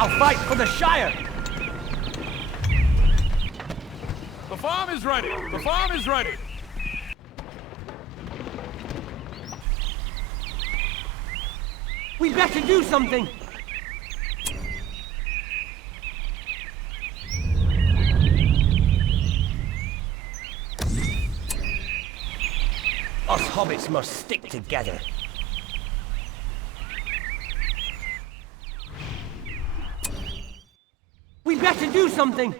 I'll fight for the Shire! The farm is ready! The farm is ready! We better do something! Us hobbits must stick together. We better do something!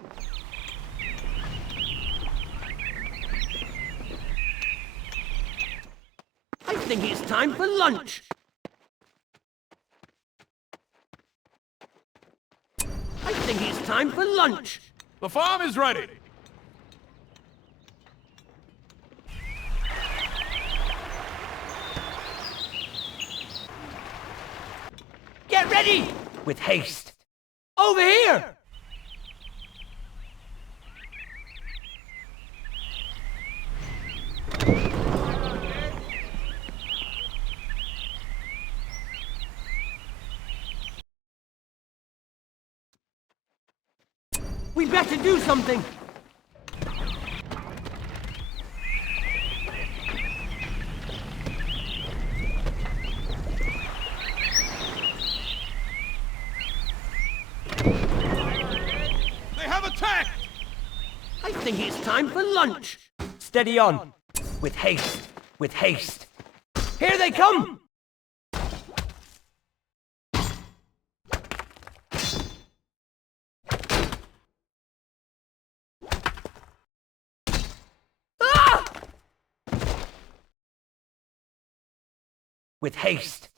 I think it's time for lunch! I think it's time for lunch! The farm is ready! Get ready! With haste! Over here! We better do something! They have attacked! I think it's time for lunch! Steady on! With haste! With haste! Here they come! Ah! With haste!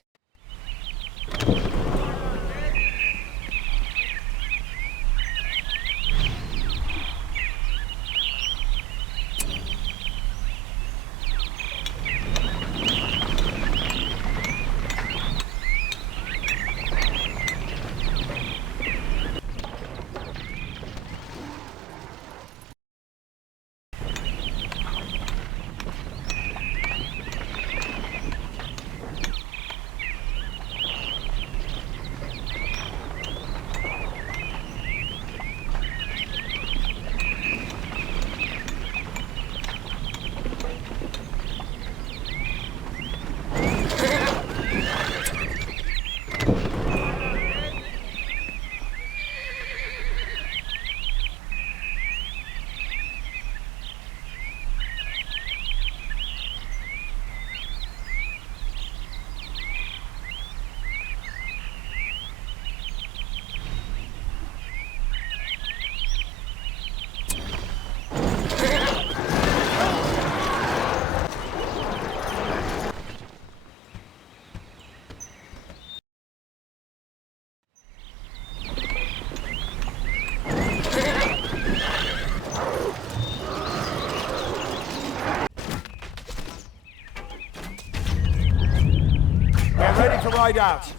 Ready to ride out.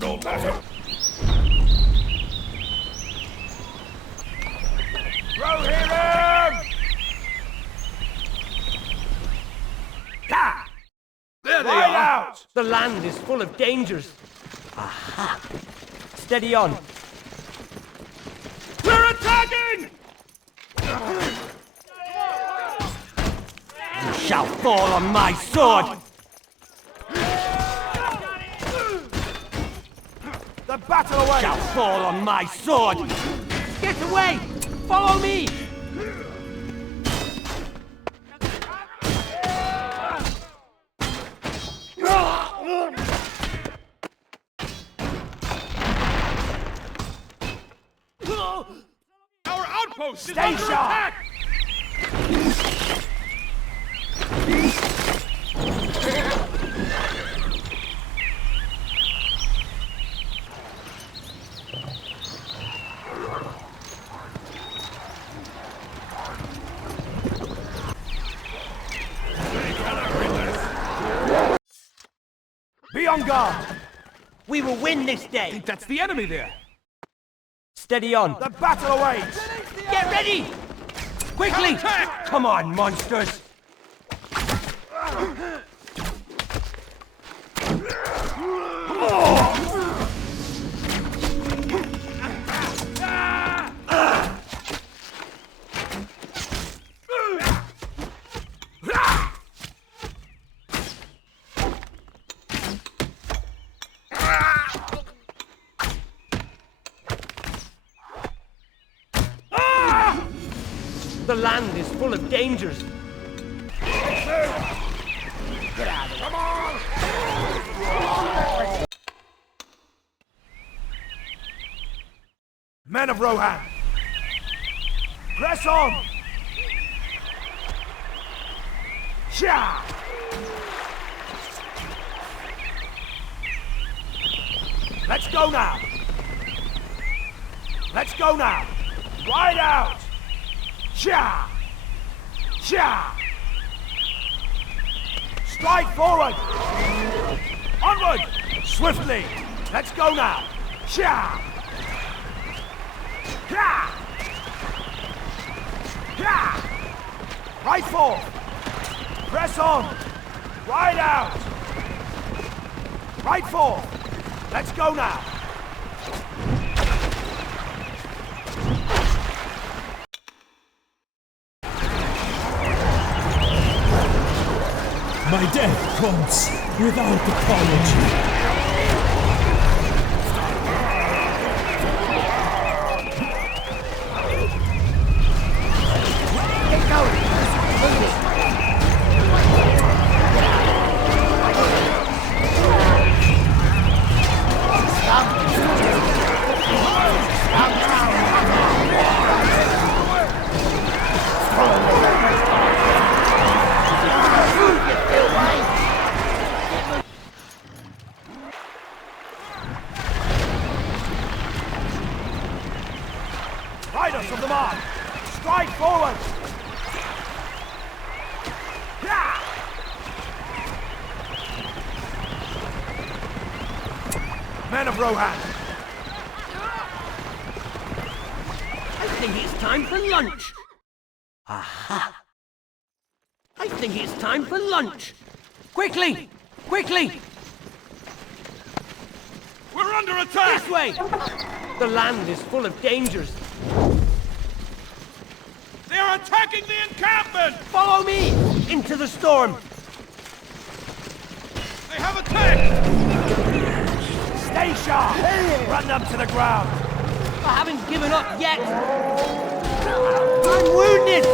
No matter. Rohirrim! Ah! There they Ride are! out! The land is full of dangers. Aha! Steady on. We're attacking! You shall fall on my sword! The battle awaits! Shall fall on my sword! Get away! Follow me! Our outpost is Stay under sharp! attack! Be on guard! We will win this day! That's the enemy there! Steady on! The battle awaits! Get ready! Quickly! Attack! Come on, monsters! The land is full of dangers. Get out of there. Come on! Men of Rohan! Press on! Sha! Let's go now! Let's go now! Ride out! Sha! Sha! Strike forward! Onward! Swiftly! Let's go now! Sha! Ya! Ya! Right forth! Press on! Ride out! Right forth! Let's go now! My death comes without apology. Riders of the mark! Strike forward! Ya! Men of Rohan! I think it's time for lunch. Aha! I think it's time for lunch. Quickly! Quickly! We're under attack! This way! The land is full of dangers. They are attacking the encampment! Follow me! Into the storm! They have attacked! Stay sharp! Run them to the ground! I haven't given up yet! I'm wounded!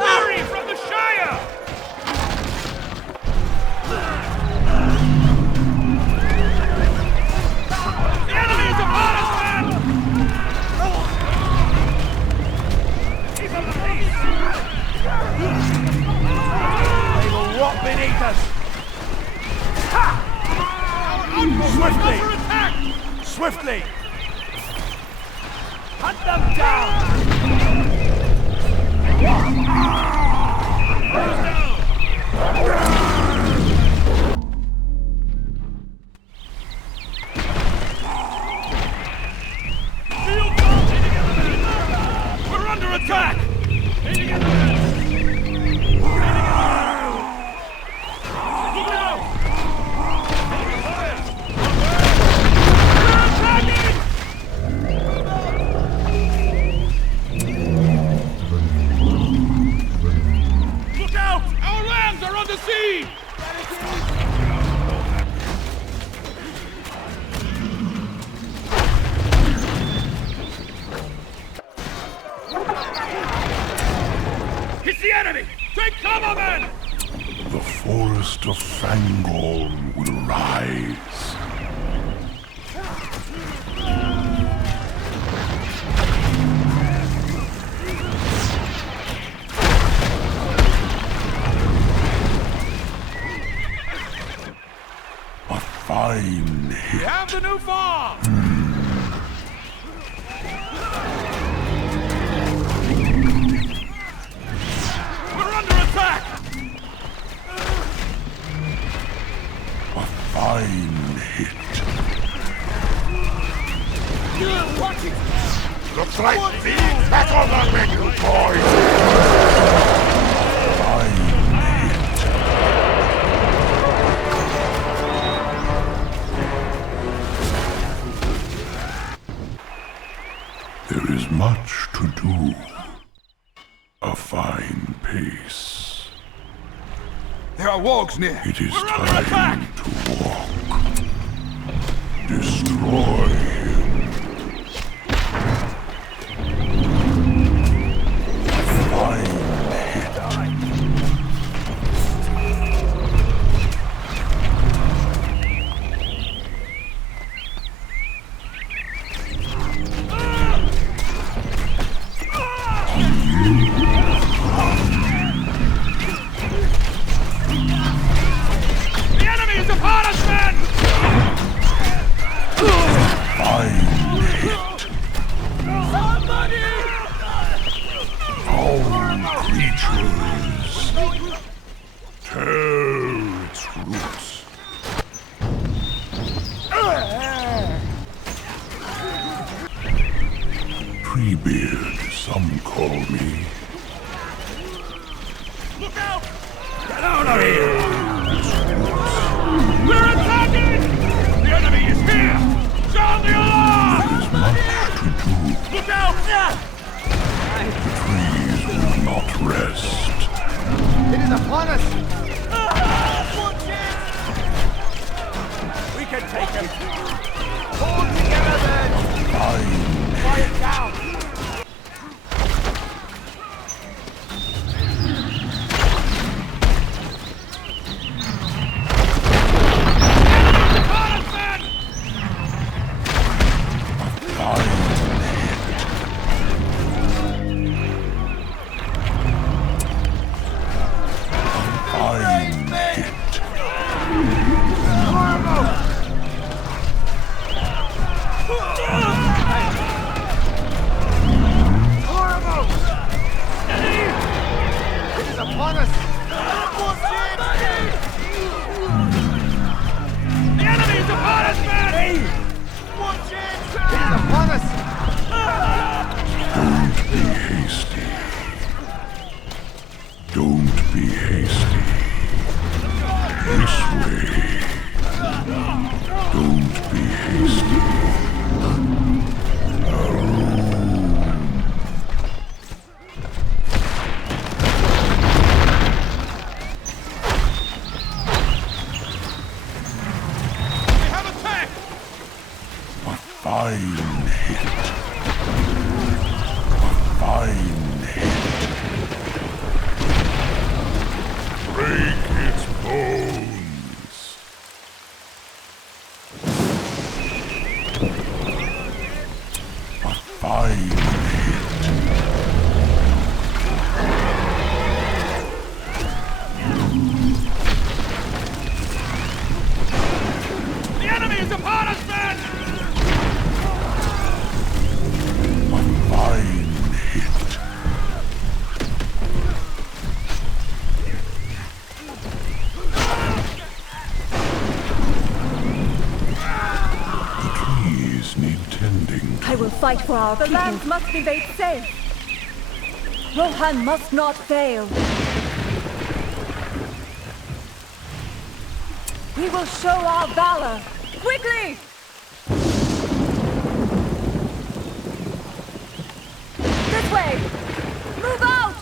Hurry from the Shire! The enemy is upon us, man! Keep up the peace! They will rot beneath us! Ha! Swiftly! Under attack! Swiftly! Hunt them down! We're under attack! Look out! Look out! Our lands are under siege! It's the enemy! Take cover, men! The forest of Fangorn will rise. A fine We hit. have the new farm! We're under attack! A fine hit. Watch it! Looks like these battle are making boys. Fine hit. There is much to do. A fine pace. There are wargs near. It is We're under attack! time to walk. Destroy him. Treebeard, some call me. Look out! Get out of here! We're attacking! The enemy is here! Sound the alarm! There's much to do. Look out! The trees will not rest. It is upon us! We can take him! Hold together then! Fine. Quiet down! Upon us! The enemy is upon us, man! It is upon us! Don't be hasty. Don't be hasty. This way. Don't be hasty. Fine hit. A fine hit. Break its bones. A fine hit. The enemy is upon us, man! Fine hit. The trees need tending. I will fight for our people. The land must be made safe. Rohan must not fail. We will show our valor. Quickly! This way! Move out!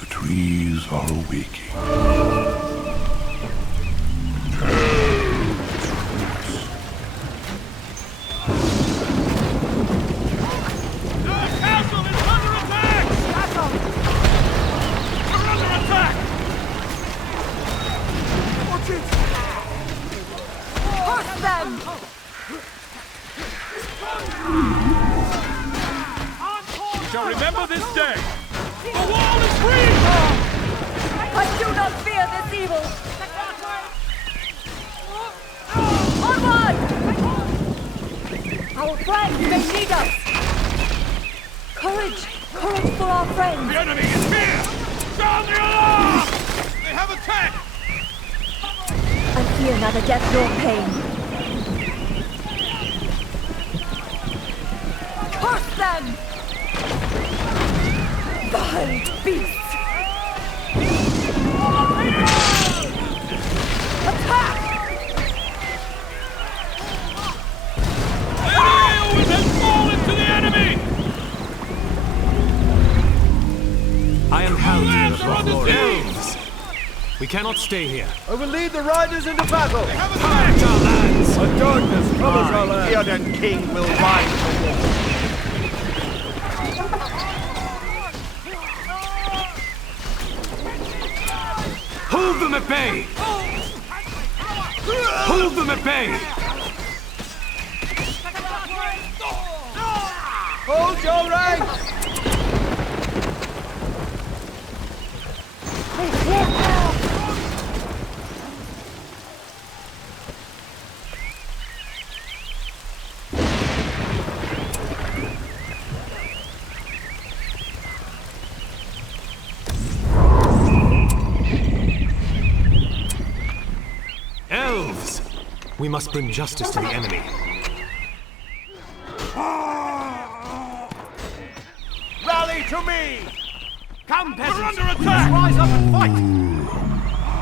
The trees are awaking. The castle is under attack! We're under attack! Watch it! Horse them! Shall remember this day! The wall is free! I do not fear this evil! Onward! Our friends may need us! Courage! Courage for our friends! The enemy is here! Sound the alarm! They have attacked! I fear neither death nor pain. Curse them! Vile beasts! Attack! Ariel has fallen to the enemy! I am Haldir lands of are under Rockmore. siege! Elves! We cannot stay here. I will lead the riders into battle! They have attacked! Our lands! A darkness covers our land! Theoden King will ride for war. Hold them at bay! Hold them at bay! Hold your ranks! We must bring justice to the enemy. Rally to me! Come, peasants! We're under attack! Rise up and fight!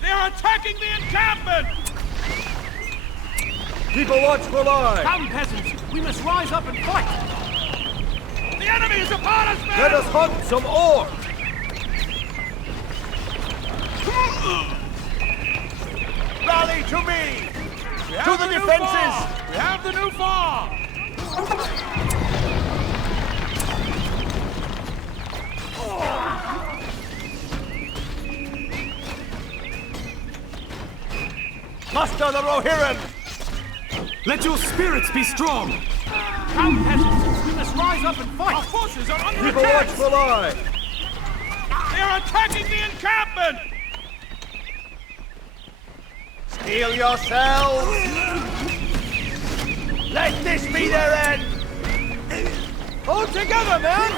They're attacking the encampment! Keep a watchful eye! Come, peasants! We must rise up and fight! The enemy is upon us, men! Let us hunt some ore! Rally to me! To the defenses! We have the new farm! Muster the Rohirrim! Let your spirits be strong! Come, peasants! We must rise up and fight! Our forces are under Keep a attack! watchful eye! They are attacking the encampment! Steel yourselves! Let this be their end! Hold together, men!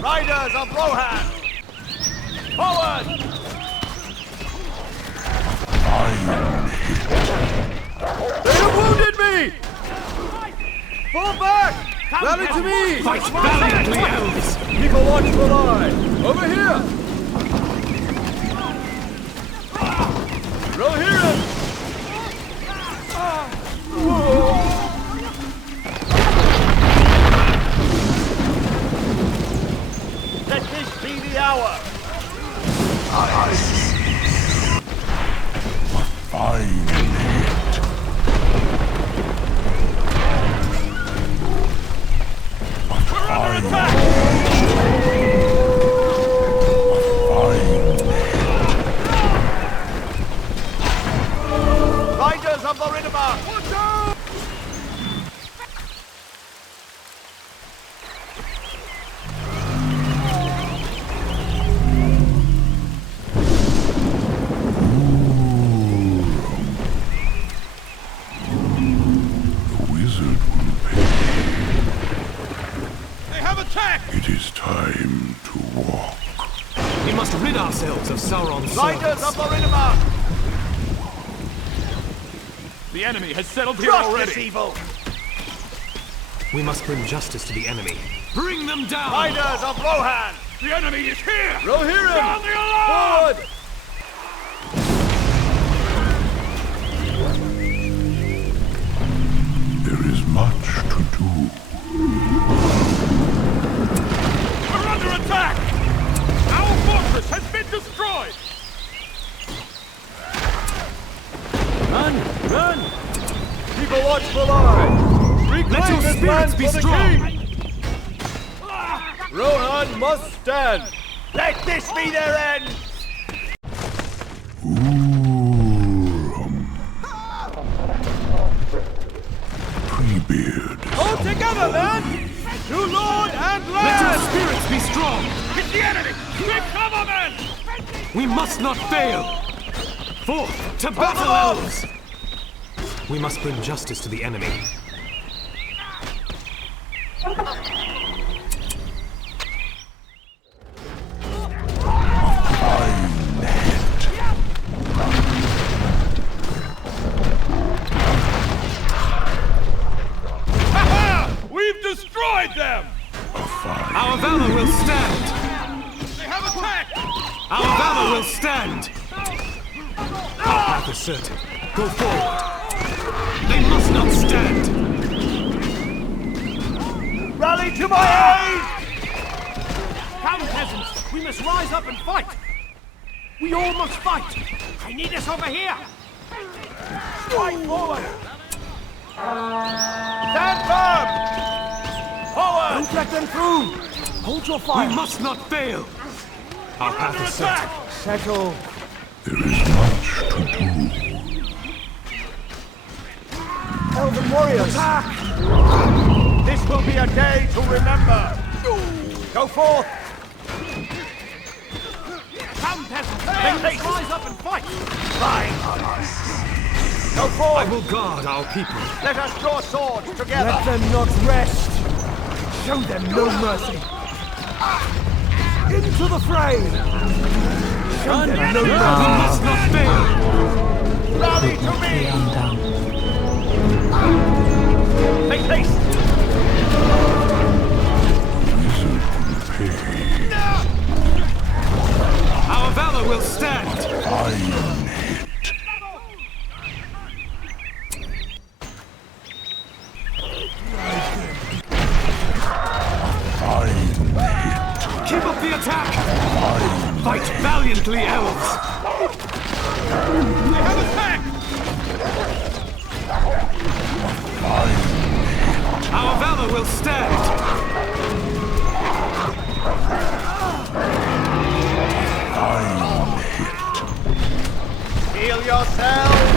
Riders of Rohan! Forward! They have wounded me! Fall back! Rally to me! Fight valiantly, elves! Keep a watchful eye! Over here! Rohirrim! Let this be the hour! Fine hit. We're under attack! Riders of Morinima! Watch out! The wizard will pay. They have attacked! It is time to walk. We must rid ourselves of Sauron's Riders servants. of Morinima! The enemy has settled here Crush this already! evil! We must bring justice to the enemy. Bring them down! Riders of Rohan! The enemy is here! Rohirrim! Sound the alarm! Forward! There is much to do. We're under attack! Our fortress has been destroyed! Run! Run! Keep a watchful eye! Reclaim Let your this spirits land be for the strong. king! Rohan must stand! Let this be their end! Treebeard. Hold together, men! To Lord and Let your land! spirits be strong! It's the enemy! Take cover, men! We must not fail! Forth to battle, up! elves! We must bring justice to the enemy. Ha-ha! We've destroyed them! Our valor will stand! They have attacked! Our valor will stand! Our path is certain. Go forward! They must not stand! Rally to my aid! Come, peasants! We must rise up and fight! We all must fight! I need us over here! Strike forward! Stand firm! Forward! Don't let them through! Hold your fire! We must not fail! Our We're path under is certain. attack! Settle! There is much to do. Elven warriors! This will be a day to remember! Go forth! Come, peasants! Let's rise up and fight! Flying on us. Go forth! I will guard our people. Let us draw swords together! Let them not rest. Show them no mercy. Into the fray. Show them no We mercy. must not fail. Rally to me! Make haste! Our valor will stand. Keep up the attack. Fight valiantly, elves. They have attacked! Our valor will stand. Heal yourselves!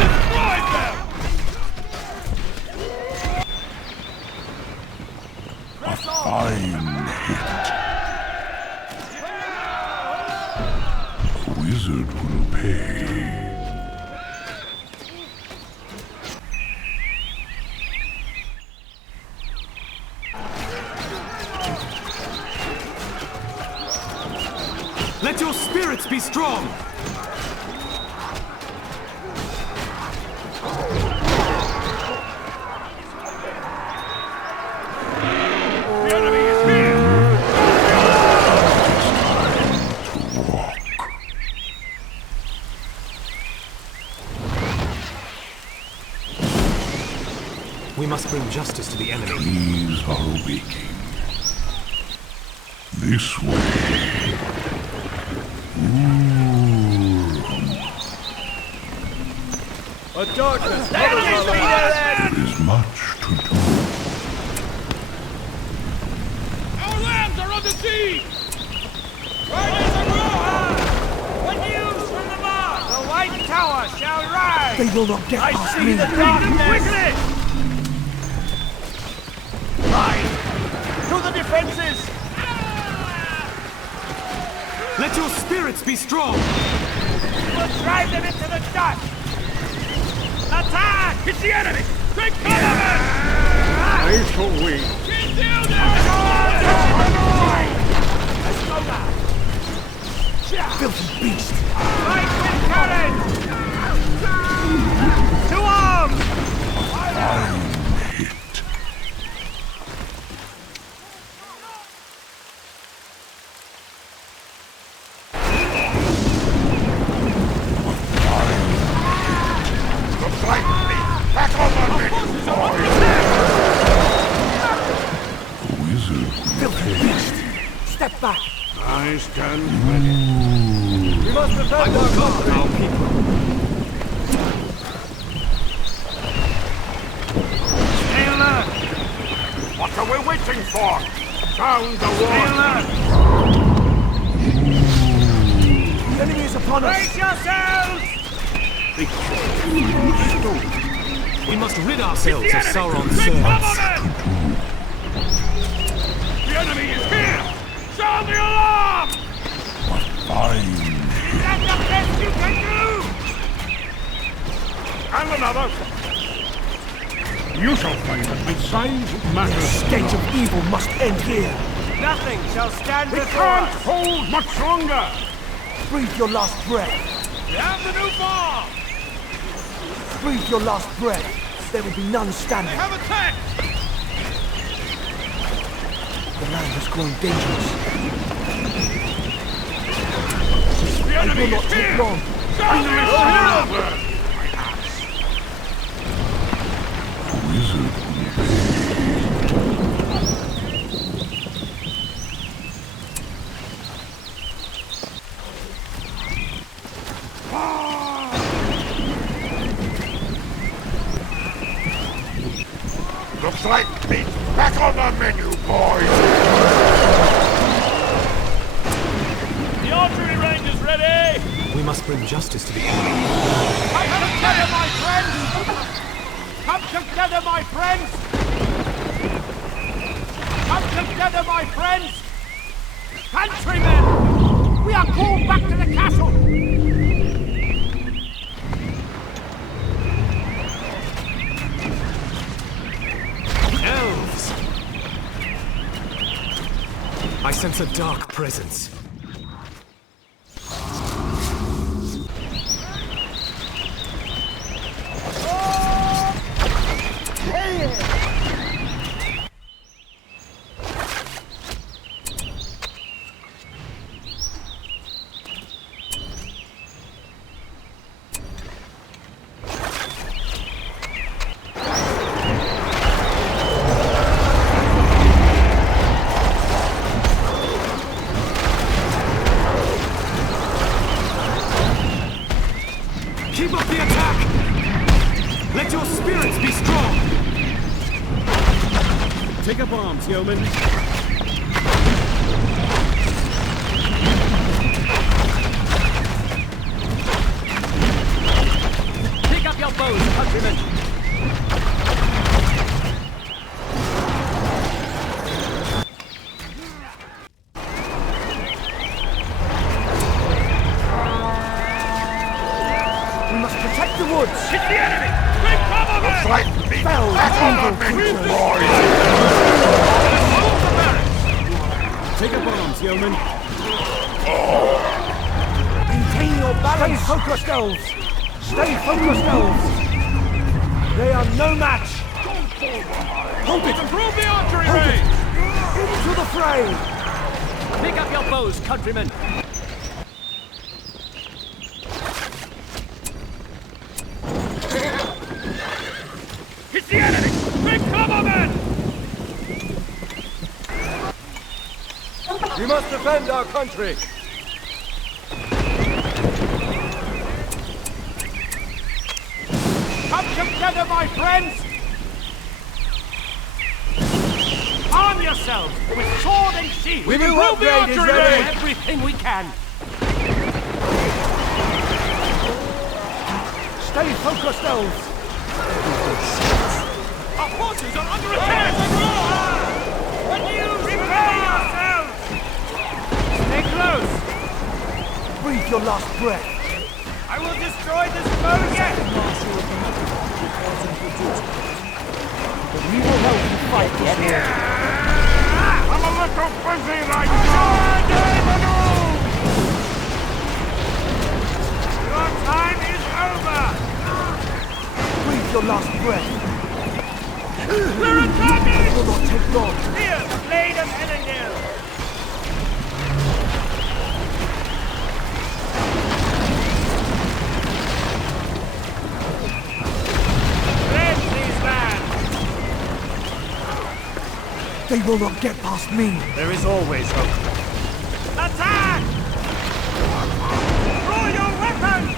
Destroy them! Press on! Wizard will pay. Let your spirits be strong. The enemy is here! We must bring justice to the enemy. These are waking. This way. A darkness hovers over us. There is much to do. Our lambs are under siege! Riders of Rohan! What news from the mark? The White Tower shall rise! They will not get I past see me. the darkness! Quickly! Rise! To the defenses! Let your spirits be strong. We'll drive them into the dust! Attack! It's the enemy! Take cover! I shall wait. Kill them! Let's go now! Filthy beast. Fight with courage! To arms! Looks like me. Back on the Wizard. Filthy beast. Step back. I stand ready. We must defend our Guard our people. Stay alert! What are we waiting for? Sound the warning. The enemy is upon us. Brace yourselves! We must rid ourselves The of enemy! Sauron's Take cover, servants. men! The enemy is here! Sound the alarm! Fine. Is that the best you can do? And another. You shall find that my signs The matter. stench of evil must end here. Nothing shall stand We before can't us! hold much longer. Breathe your last breath. We have the new bar! Breathe your last breath. There will be none They standing. have attacked! The land has grown dangerous. The It enemy will not is take here! long. Sound the alarm! Wizard will pay. Looks like meat back on the menu, boys. The archery range is ready! We must bring justice to the enemy. Come together, my friends! Come together, my friends! Come together, my my friends! Countrymen! We are called back to the castle! Elves! I sense a dark presence. Keep up the attack! Let your spirits be strong! Take up arms, yeomen. Pick up your bows, countrymen! We must protect the woods! It's the enemy! Big cover, men! Frighten me! Fell evil creatures! Take up arms, yeomen. Maintain your balance! Stay focused, elves! Stay focused, elves! They are no match! Hold it! Improve the archery range! Into the fray! Pick up your bows, countrymen! It's the enemy! Big cover, men! We must defend our country! Come together, my friends! Arm yourselves with sword and shield! We will Improve the upgrade is archery ready. range! Everything we can! Stay focused, elves! Our forces are under attack! When you prepare yourselves! Stay close! Breathe your last breath! I will destroy this foe yet! We will help you fight this war! I'm a little busy right now! Your time is over! Breathe your last breath! We're attacking! It will not take long! Here, the blade of Elendil! Cleanse these lands! They will not get past me! There is always hope. Attack! Draw your weapons!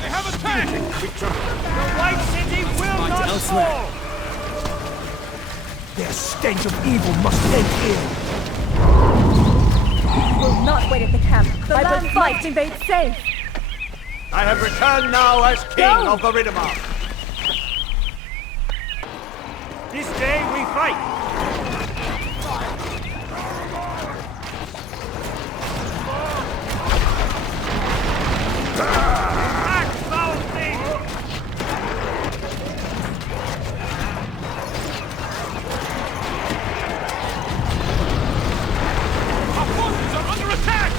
They have attacked! The White City will not elsewhere. fall! Their stench of evil must end here! We will not wait at the camp. I will fight in Vade's safe. I have returned now as king Go! of the Riddermark. This day we fight! Attack, foul thing! Our forces are under attack!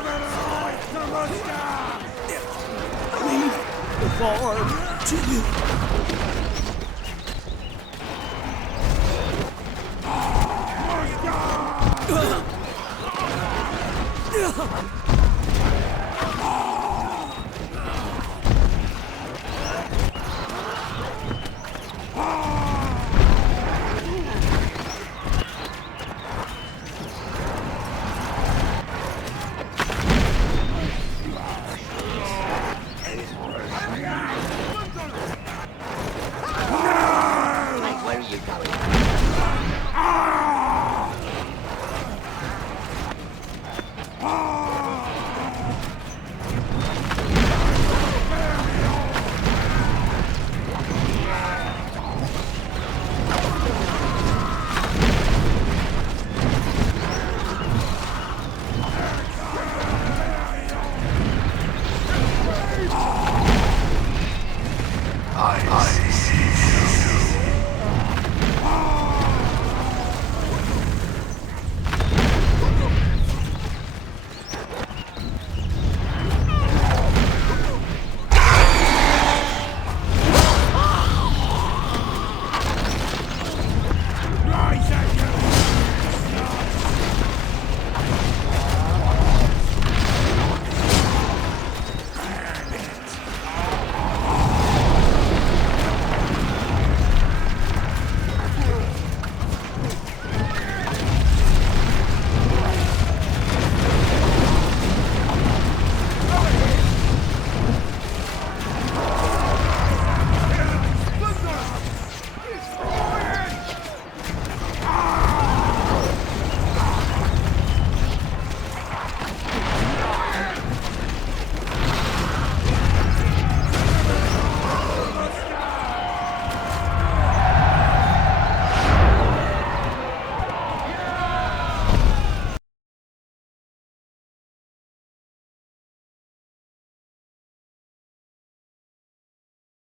Leave the farm to you.